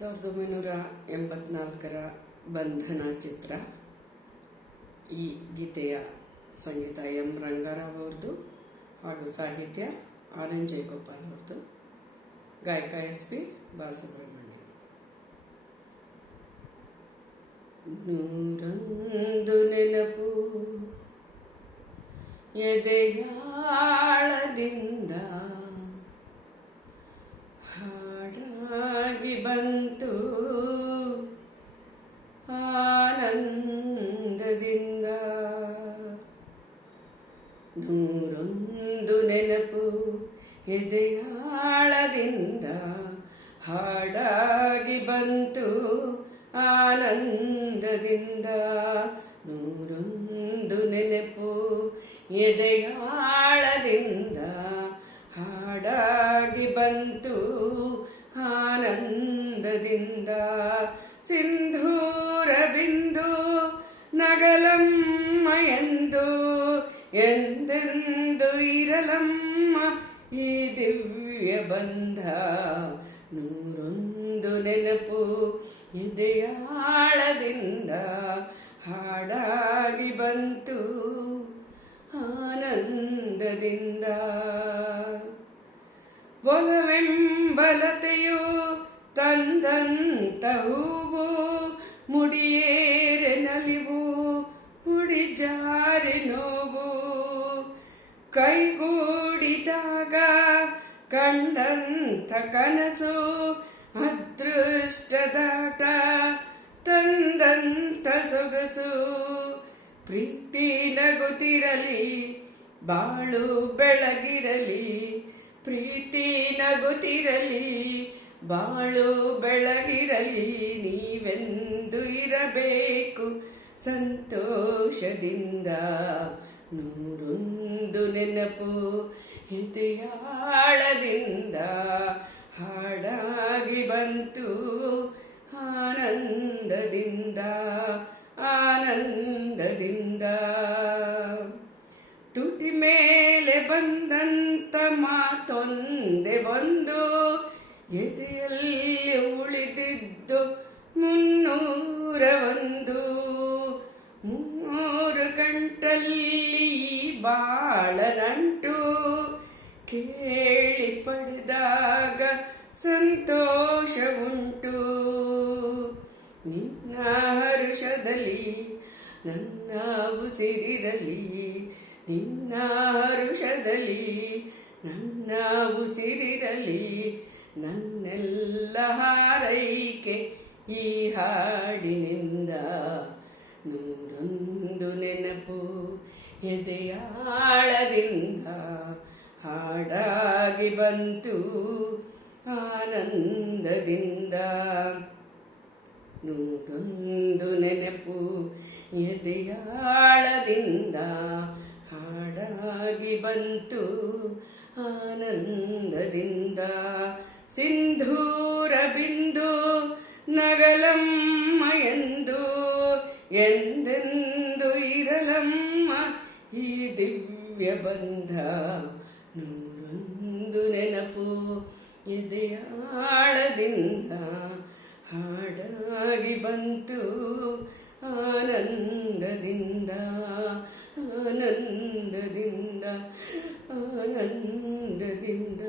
1984ರ ಬಂಧನ ಚಿತ್ರ. ಈ ಗೀತೆಯ ಸಂಗೀತ ಎಂ ರಂಗಾರಾವ್ ಅವ್ರದ್ದು ಹಾಗೂ ಸಾಹಿತ್ಯ ಆರ್ ಎನ್ ಜಯಗೋಪಾಲ್ ಅವ್ರದ್ದು, ಗಾಯಕ ಎಸ್ ಪಿ ಬಾಲಸುಬ್ರಹ್ಮಣ್ಯ. ನೂರೊಂದು ನೆನಪು ಎದೆಯಾಳದಿಂದ ಹಾಡಾಗಿ ಬಂತು ಆನಂದದಿಂದ. ನೂರೊಂದು ನೆನಪು ಎದೆಯಾಳದಿಂದ ಹಾಡಾಗಿ ಬಂತು ಆನಂದದಿಂದ. ನೂರೊಂದು ನೆನಪು ಎದೆಯಾಳದಿಂದ ಹಾಡಾಗಿ ಬಂತು ಆನಂದದಿಂದ. ಸಿಂಧೂರ ಬಿಂದು ನಗಲಮ್ಮ ಎಂದು ಎಂದೆಂದು ಇರಲಮ್ಮ ಈ ದಿವ್ಯ ಬಂಧ. ನೂರೊಂದು ನೆನಪು ಎದೆಯಾಳದಿಂದ ಹಾಡಾಗಿ ಬಂತು ಆನಂದದಿಂದ. ಒಲವೆಂಬಲತೆಯು ತಂದಂತ ಹೂವು ಮುಡಿಯೇರೆ ನಲಿವು ಮುಡಿಜಾರಿ ನೋವು. ಕೈಗೂಡಿದಾಗ ಕಂಡಂಥ ಕನಸು ಅದೃಷ್ಟದಾಟ ತಂದಂಥ ಸೊಗಸು. ಪ್ರೀತಿ ನಗುತ್ತಿರಲಿ ಬಾಳು ಬೆಳಗಿರಲಿ, ಪ್ರೀತಿ ನಗುತ್ತಿರಲಿ ಬಾಳು ಬೆಳಗಿರಲಿ. ನೀವೆಂದು ಇರಬೇಕು ಸಂತೋಷದಿಂದ. ನೂರೊಂದು ನೆನಪು ಎದೆಯಾಳದಿಂದ ಹಾಡಾಗಿ ಬಂತು ಆನಂದದಿಂದ ಆನಂದದಿಂದ. ತುಟಿ ಮೇಲೆ ಬಂದಂತ ಮಾತೊಂದೆ ಒಂದು ಎದೆಯಲ್ಲಿ ಉಳಿದಿದ್ದು 301. 300 ಗಂಟಲ್ಲಿ ಬಾಳ ನಂಟು ಕೇಳಿ ಪಡೆದಾಗ ಸಂತೋಷ ಉಂಟು. ನಿನ್ನ ಹರುಷದಲ್ಲಿ ನನ್ನ ಉಸಿರಿರಲಿ, ನಿನ್ನ ಹರುಷದಲ್ಲಿ ನನ್ನ ಉಸಿರಿರಲಿ. ನನ್ನೆಲ್ಲ ಹಾರೈಕೆ ಈ ಹಾಡಿನಿಂದ. ನೂರೊಂದು ನೆನಪು ಎದೆಯಾಳದಿಂದ ಹಾಡಾಗಿ ಬಂತು ಆನಂದದಿಂದ. ನೂರೊಂದು ನೆನಪು ಎದೆಯಾಳದಿಂದ ಹಾಡಾಗಿ ಬಂತು ಆನಂದದಿಂದ. ಸಿಂಧೂರ ಬಿಂದು ನಗಲಮ್ಮ ಎಂದು ಎಂದೆಂದು ಇರಲಮ್ಮ ಈ ದಿವ್ಯ ಬಂಧ. ನೂರೊಂದು ನೆನಪು ಎದೆಯಾಳದಿಂದ ಹಾಡಾಗಿ ಬಂತು ಆನಂದದಿಂದ ಆನಂದದಿಂದ ಆನಂದದಿಂದ.